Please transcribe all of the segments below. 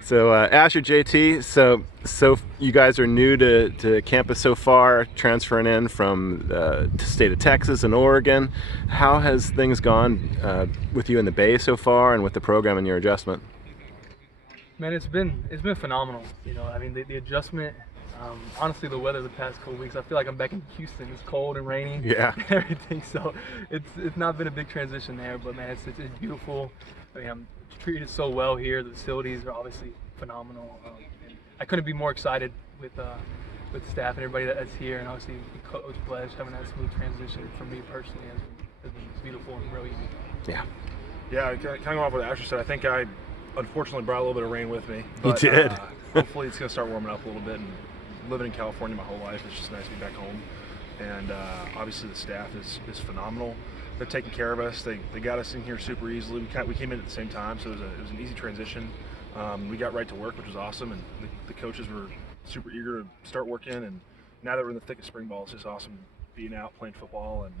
So Asher, JT, so you guys are new to campus so far, transferring in from the state of Texas and Oregon. How has things gone with you in the Bay so far, and with the program and your adjustment? Man, it's been phenomenal. I mean, the adjustment. Honestly, the weather the past couple weeks, I feel like I'm back in Houston. It's cold and rainy, Yeah. and everything. So it's not been a big transition there, but man, it's beautiful. I mean, I'm treated so well here. The facilities are obviously phenomenal. And I couldn't be more excited with staff and everybody that's here, and obviously Coach Pledge having that smooth transition for me personally has been beautiful and really easy. Yeah. Yeah, kind of off what Asher said, I think I unfortunately brought a little bit of rain with me. But, You did. Hopefully it's going to start warming up a little bit. And living in California my whole life, it's just nice to be back home. And obviously the staff is phenomenal. They're taking care of us. They got us in here super easily. We came in at the same time, so it was an easy transition. We got right to work, which was awesome, and the coaches were super eager to start working. And now that we're in the thick of spring ball, it's just awesome being out playing football. And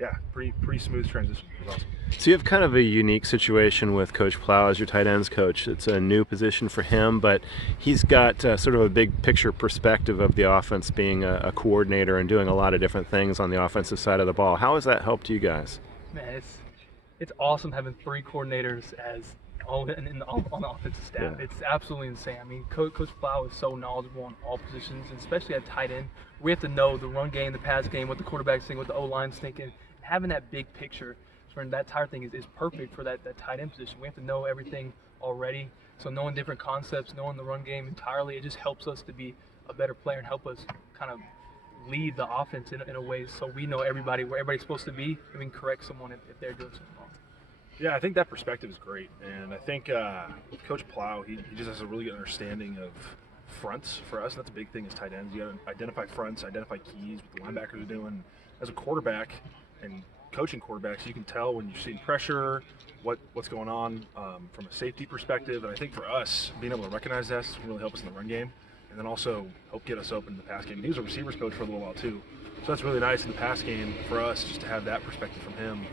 yeah, pretty smooth transition. It was awesome. So you have kind of a unique situation with Coach Plow as your tight ends coach. It's a new position for him, but he's got sort of a big picture perspective of the offense, being a coordinator and doing a lot of different things on the offensive side of the ball. How has that helped you guys? Man, it's awesome having three coordinators as on the offensive staff. Yeah. It's absolutely insane. I mean, Coach Plow is so knowledgeable on all positions, and especially at tight end. We have to know the run game, the pass game, what the quarterback's thinking, what the O-line's thinking. Having that big picture for that entire thing is perfect for that tight end position. We have to know everything already. So knowing different concepts, knowing the run game entirely, it just helps us to be a better player and help us kind of lead the offense in a way so we know everybody where everybody's supposed to be and we can correct someone if they're doing something wrong. Yeah, I think that perspective is great, and I think with Coach Plow, he just has a really good understanding of fronts for us. That's a big thing as tight ends. You got to identify fronts, identify keys, what the linebackers are doing. As a quarterback and coaching quarterbacks, you can tell when you're seeing pressure, what's going on from a safety perspective. And I think for us, being able to recognize that can really help us in the run game, and then also help get us open in the pass game. He was a receivers coach for a little while too, so that's really nice in the pass game for us just to have that perspective from him.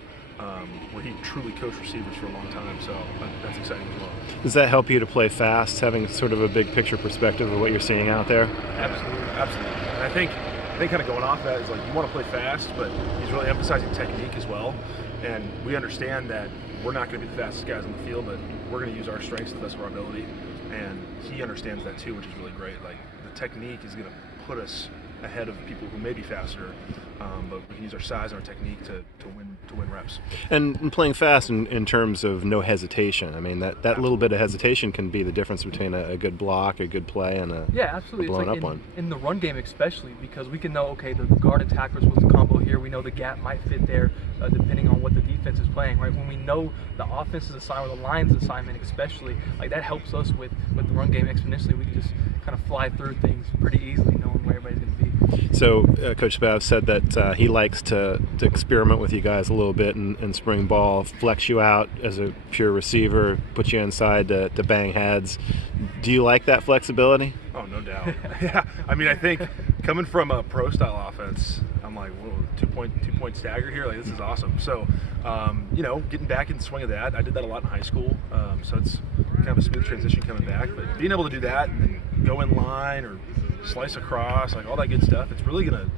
Where he truly coached receivers for a long time, so that's exciting as well. Does that help you to play fast, having sort of a big picture perspective of what you're seeing out there? Absolutely. And I think kind of going off that is like you want to play fast, but he's really emphasizing technique as well. And we understand that we're not going to be the fastest guys on the field, but we're going to use our strengths to the best of our ability. And he understands that too, which is really great. Like the technique is going to put us ahead of people who may be faster, but we can use our size and our technique to win reps. And playing fast in terms of no hesitation. I mean, that little bit of hesitation can be the difference between a good block, a good play, and a Absolutely. blown It's like up one. In the run game especially, because we can know, okay, the guard and tackler is supposed to combo here. We know the gap might fit there depending on what the defense is playing, right? When we know the offense is assigned or the line's assignment especially, like that helps us with the run game exponentially. We can just kind of fly through things pretty easily knowing where everybody's going to be. So Coach Spav said that he likes to experiment with you guys a little bit in spring ball, flex you out as a pure receiver, put you inside to bang heads. Do you like that flexibility? Oh, no doubt. Yeah, I mean, I think coming from a pro style offense, I'm like, whoa, two point stagger here, like this is awesome. So, getting back in the swing of that, I did that a lot in high school. So it's kind of a smooth transition coming back. But being able to do that and then go in line or slice across, like all that good stuff, it's really gonna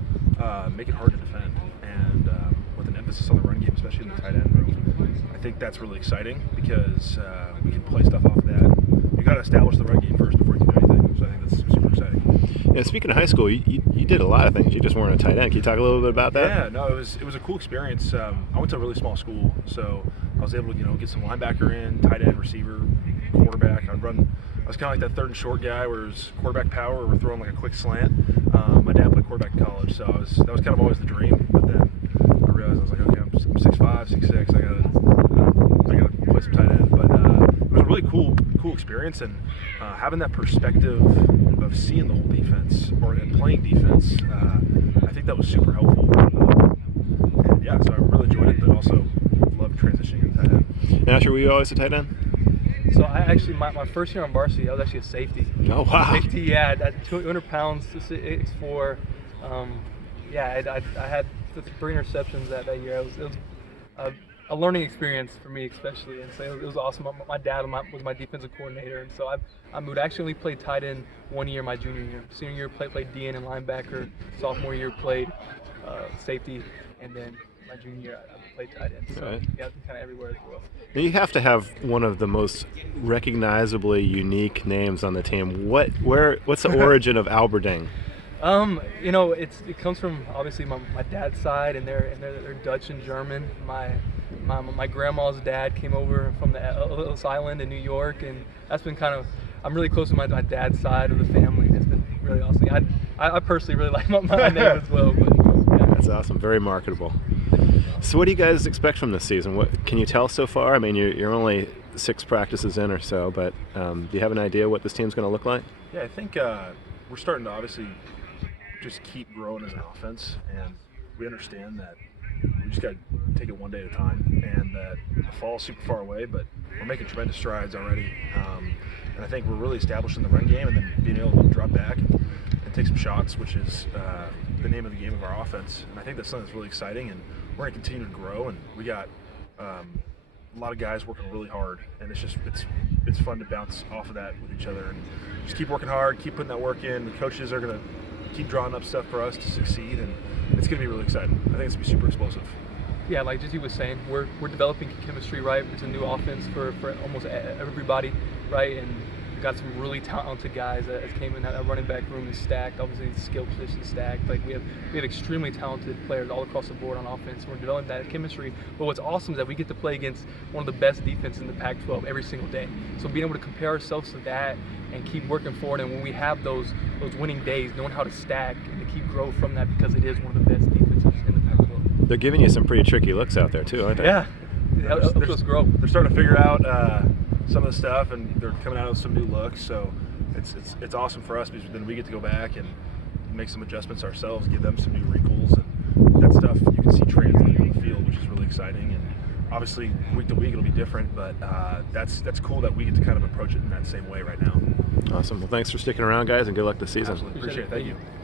make it hard to defend. And with an emphasis on the run game, especially in the tight end room, I think that's really exciting because we can play stuff off of that. You got to establish the run game first before you can do anything. So I think that's super exciting. And speaking of high school, you did a lot of things. You just weren't a tight end. Can you talk a little bit about that? Yeah, no, it was a cool experience. I went to a really small school, so I was able to get some linebacker in, tight end, receiver, quarterback. I was kind of like that third and short guy, where it was quarterback power, or we're throwing like a quick slant. My dad played quarterback in college, so that was kind of always the dream. But then I realized I was like, okay, I'm 6'5", 6'6". I gotta play some tight end. But it was a really cool experience, and having that perspective of seeing the whole defense and playing defense, I think that was super helpful. And yeah, so I really enjoyed it, but also loved transitioning into tight end. And Asher, were you always a tight end? So I actually, my first year on varsity, I was actually a safety. Oh, wow. Safety, yeah, at 200 pounds, 6'4". I had 3 interceptions that year. It was a learning experience for me, especially, and so it was awesome. My dad was my defensive coordinator, and so I moved. I actually only played tight end 1 year my junior year. Senior year played DN and linebacker. Sophomore year played safety, and then my junior year I played tight end. So Right. yeah, I've been kind of everywhere as well. Now you have to have one of the most recognizably unique names on the team. What's the origin of Alberding? You know, it comes from obviously my dad's side, and they're Dutch and German. My grandma's dad came over from the Ellis Island in New York, and that's been kind of, I'm really close to my dad's side of the family. It's been really awesome. I personally really like my name as well. But, yeah. That's awesome. Very marketable. So what do you guys expect from this season? What can you tell so far? I mean, you're only 6 practices in or so, but do you have an idea what this team's going to look like? Yeah, I think we're starting to obviously just keep growing as an offense, and we understand that we just got to take it one day at a time, and that the fall's super far away, but we're making tremendous strides already. And I think we're really establishing the run game, and then being able to drop back and take some shots, which is the name of the game of our offense. And I think that's something that's really exciting, and we're going to continue to grow. And we got a lot of guys working really hard, and it's fun to bounce off of that with each other and just keep working hard, keep putting that work in. The coaches are going to keep drawing up stuff for us to succeed, and it's going to be really exciting. I think it's going to be super explosive. Yeah, like Jizzy was saying, we're developing chemistry, right? It's a new offense for almost everybody, right? And we've got some really talented guys that came in. That running back room is stacked. Obviously, the skill position is stacked. Like we have extremely talented players all across the board on offense. We're developing that chemistry. But what's awesome is that we get to play against one of the best defenses in the Pac-12 every single day. So being able to compare ourselves to that and keep working forward, and when we have those winning days, knowing how to stack and to keep growth from that, because it is one of the best defenses in the Pac-12. They're giving you some pretty tricky looks out there too, aren't they? Yeah, it helps us grow. They're starting to figure out some of the stuff, and they're coming out with some new looks. So it's awesome for us, because then we get to go back and make some adjustments ourselves, give them some new wrinkles, and that stuff you can see translating on the field, which is really exciting. And obviously week to week it'll be different, but that's cool that we get to kind of approach it in that same way right now. Awesome. Well, thanks for sticking around, guys, and good luck this season. Absolutely. Appreciate it. Thank you.